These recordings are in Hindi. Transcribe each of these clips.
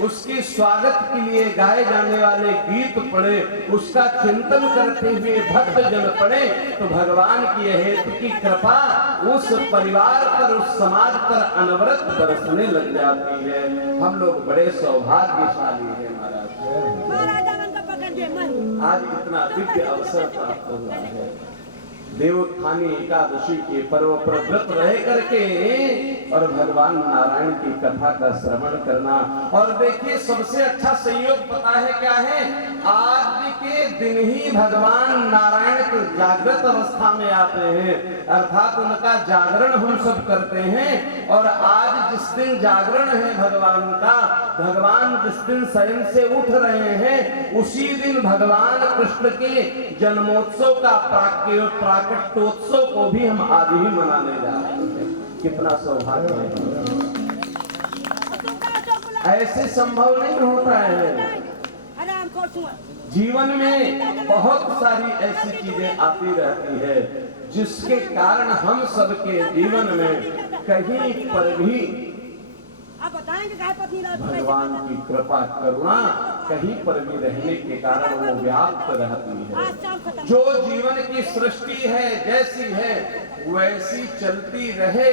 उसके स्वागत के लिए गाए जाने वाले गीत पढ़े, उसका चिंतन करते हुए भक्त जन पढ़े, तो भगवान की हेतु की कृपा उस परिवार पर, उस समाज पर अनवरत बरसने लग जाती है। हम लोग बड़े सौभाग्यशाली हैं महाराज। आज इतना दिव्य अवसर प्राप्त हुआ है। देवोत्थानी एकादशी के पर्व पर व्रत रह करके और भगवान नारायण की कथा का श्रवण करना। और देखिए सबसे अच्छा संयोग पता है क्या है? आज के दिन ही भगवान नारायण को जागृत अवस्था में आते हैं, अर्थात उनका जागरण हम सब करते हैं। और आज जिस दिन जागरण है भगवान का, भगवान जिस दिन शयन से उठ रहे हैं, उसी दिन भगवान कृष्ण के जन्मोत्सव का प्राकट्योत्सव को भी हम आज ही मनाने जा रहे हैं। कितना सौभाग्य है! ऐसे संभव नहीं होता है। जीवन में बहुत सारी ऐसी चीजें आती रहती है जिसके कारण हम सबके जीवन में कहीं पर भी भगवान की कृपा करुणा कहीं पर भी रहने के कारण वो व्याप्त रहती है। जो जीवन की सृष्टि है जैसी है वैसी चलती रहे।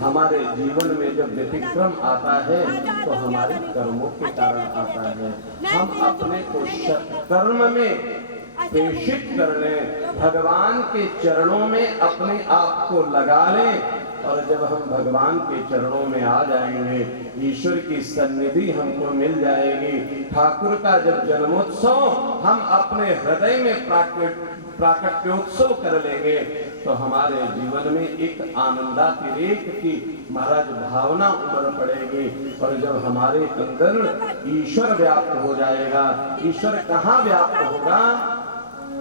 हमारे जीवन में जब व्यतिक्रम आता है तो हमारे कर्मों के कारण आता है। हम अपने को कर्म में प्रेषित कर लें, भगवान के चरणों में अपने आप को लगा लें, और जब हम भगवान के चरणों में आ जाएंगे, ईश्वर की सन्निधि हमको मिल जाएगी। ठाकुर का जब जन्मोत्सव हम अपने हृदय में प्राकट्योत्सव कर लेंगे तो हमारे जीवन में एक आनंदातिरेक की महाराज भावना उमड़ पड़ेगी। और जब हमारे अंदर ईश्वर व्याप्त हो जाएगा, ईश्वर कहाँ व्याप्त होगा?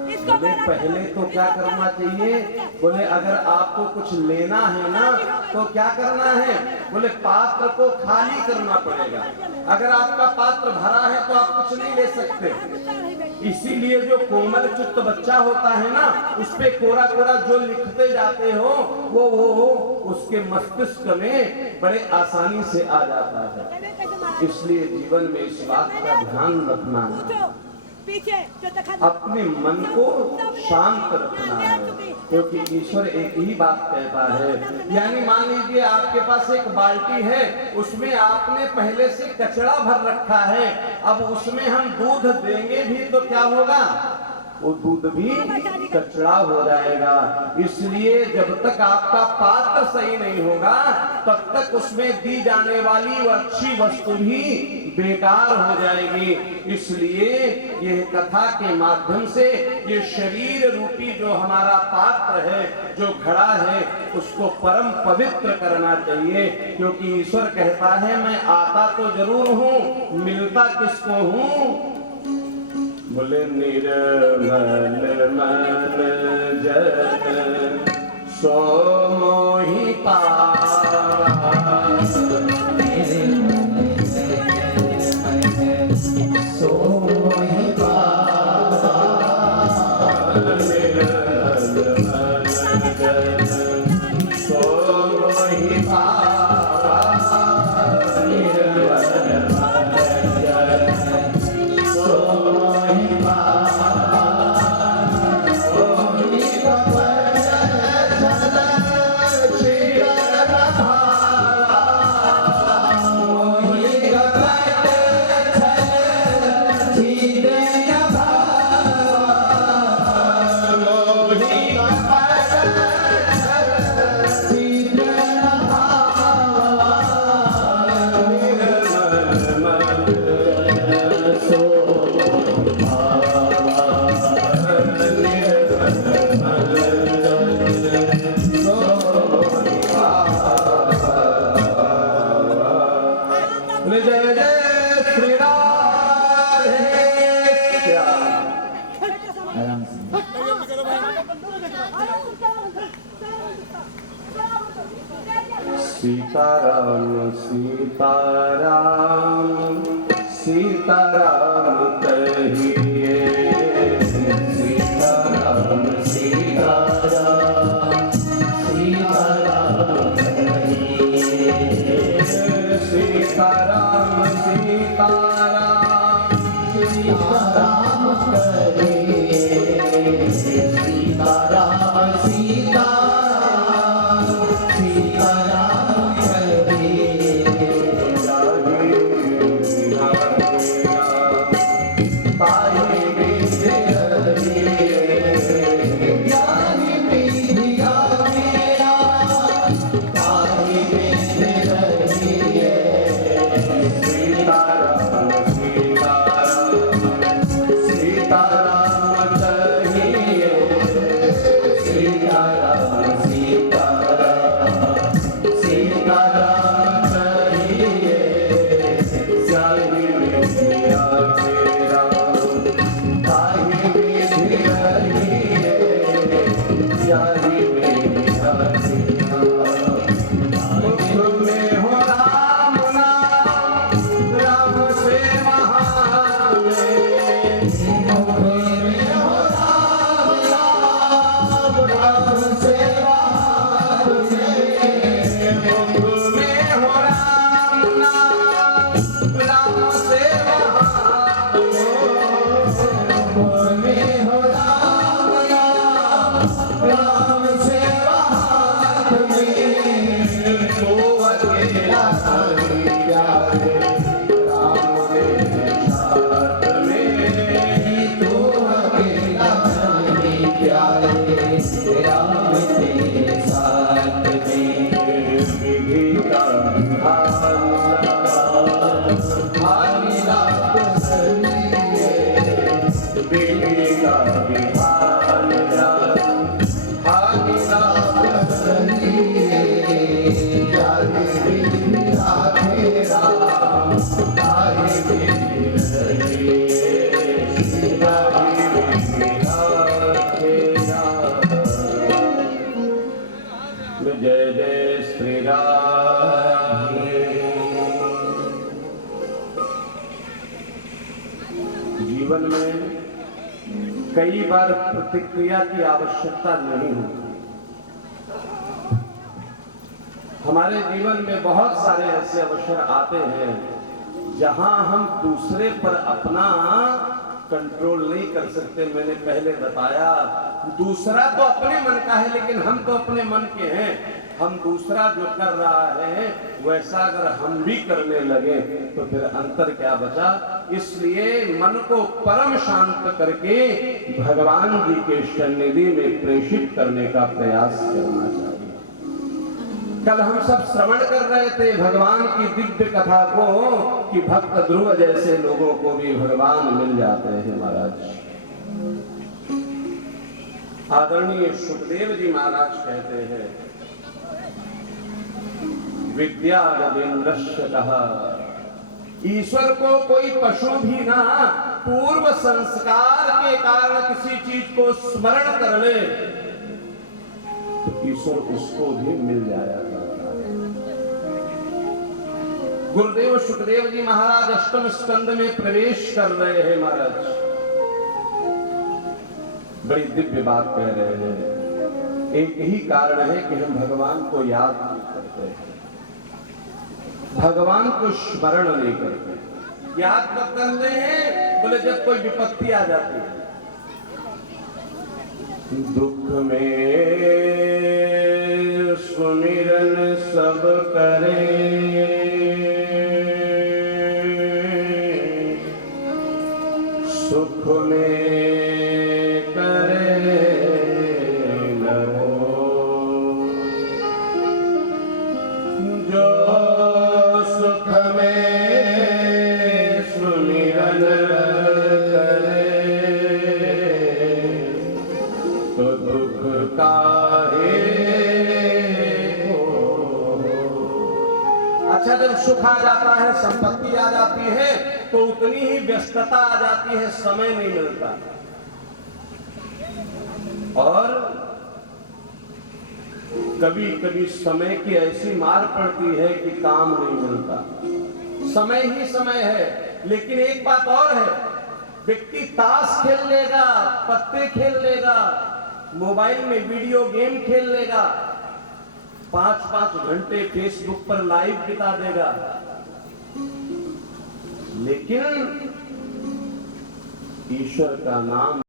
बोले पहले तो क्या करना चाहिए? बोले अगर आपको कुछ लेना है ना तो क्या करना है? बोले पात्र को खाली करना पड़ेगा। अगर आपका पात्र भरा है तो आप कुछ नहीं ले सकते। इसीलिए जो कोमल चित्त बच्चा होता है ना, उस पे कोरा कोरा जो लिखते जाते हो वो उसके मस्तिष्क में बड़े आसानी से आ जाता है। इसलिए जीवन में इस बात का ध्यान रखना है, अपने मन को शांत रखना है, क्योंकि ईश्वर एक ही बात कहता है। यानी मान लीजिए आपके पास एक बाल्टी है, उसमें आपने पहले से कचरा भर रखा है, अब उसमें हम दूध देंगे भी तो क्या होगा? वो दूध भी कचरा हो जाएगा। इसलिए जब तक आपका पात्र सही नहीं होगा तब तक उसमें दी जाने वाली वो अच्छी वस्तु भी बेकार हो जाएगी। इसलिए ये कथा के माध्यम से ये शरीर रूपी जो हमारा पात्र है, जो घड़ा है, उसको परम पवित्र करना चाहिए। क्योंकि ईश्वर कहता है मैं आता तो जरूर हूँ, मिलता किसको हूँ? बोले निर्मल मन जन सो मोहि पावा, सो मोहि पावा, निर्मल मन जन सो मोहि पावा, निर्मल मन जन सो सीताराम सीताराम सीताराम कहिए, सीताराम सीताराम सीताराम कहिए, सीताराम सीताराम करे, सीताराम सीताराम सीताराम करे। जय जय श्री राम। जीवन में कई बार प्रतिक्रिया की आवश्यकता नहीं होती। हमारे जीवन में बहुत सारे ऐसे अवसर आते हैं जहां हम दूसरे पर अपना कंट्रोल नहीं कर सकते। मैंने पहले बताया, दूसरा तो अपने मन का है लेकिन हम तो अपने मन के हैं। हम दूसरा जो कर रहा है वैसा अगर हम भी करने लगे तो फिर अंतर क्या बचा। इसलिए मन को परम शांत करके भगवान जी के सन्निधि में प्रेषित करने का प्रयास करना चाहिए। कल हम सब श्रवण कर रहे थे भगवान की दिव्य कथा को कि भक्त ध्रुव जैसे लोगों को भी भगवान मिल जाते हैं महाराज। आदरणीय सुखदेव जी महाराज कहते हैं, विद्या रविन्द्रस्य कहा, ईश्वर को कोई पशु भी ना पूर्व संस्कार के कारण किसी चीज को स्मरण कर ले तो ईश्वर उसको भी मिल जाया करता है। गुरुदेव सुखदेव जी महाराज अष्टम स्कंद में प्रवेश कर रहे हैं महाराज। बड़ी दिव्य बात कह रहे हैं। एक ही कारण है कि हम भगवान को याद नहीं करते, भगवान को स्मरण नहीं करते। याद कब करते हैं? बोले जब कोई विपत्ति आ जाती है। दुख में सुमिरन सब करे, सुख में करे न हो। जो सुख में सुमिरन करे तो दुख काहे हो। अच्छा, जब सुख आ जाता है, संपत्ति आ जाती है तो उतनी ही व्यस्तता आ जाती है, समय नहीं मिलता। और कभी कभी समय की ऐसी मार पड़ती है कि काम नहीं मिलता। समय ही समय है। लेकिन एक बात और है, व्यक्ति ताश खेल लेगा, पत्ते खेल लेगा, मोबाइल में वीडियो गेम खेल लेगा, 5-5 घंटे फेसबुक पर लाइव बिता देगा, लेकिन ईश्वर का नाम